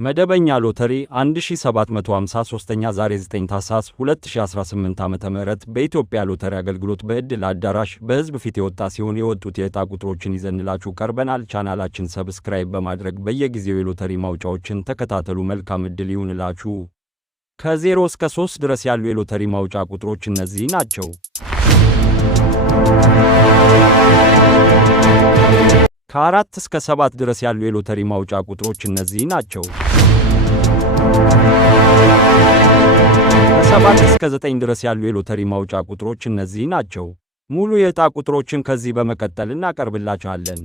መደበኛ ሎተሪ 1753ኛ ዛሬ 9 ታህሳስ 2018 ዓ.ም በኢትዮጵያ ሎተሪ አገልግሎት በዕድል አዳራሽ በሕዝብ ፊት የወጣ ሲሆን የወጡት የዕጣ ቁጥሮችን ይዘንላችሁ ቀርበናል። ቻናላችን ሰብስክራይብ በማድረግ በየጊዜው የሎተሪ ማውጫዎችን ተከታተሉ። መልካም ዕድል ይሁንላችሁ። ከ0 እስከ 3 ድረስ ያሉ የሎተሪ ማውጫ ቁጥሮች እነዚህ ናቸው። ከ4 እስከ 7 ድረስ ያሉ የሎተሪ ማውጫ ቁጥሮች እነዚህ ናቸው። ከ7 እስከ 9 ድረስ ያሉ የሎተሪ ማውጫ ቁጥሮች እነዚህ ናቸው። ሙሉ የዕጣ ቁጥሮችን ከዚህ በመቀጠል እናቀርብላችኋለን።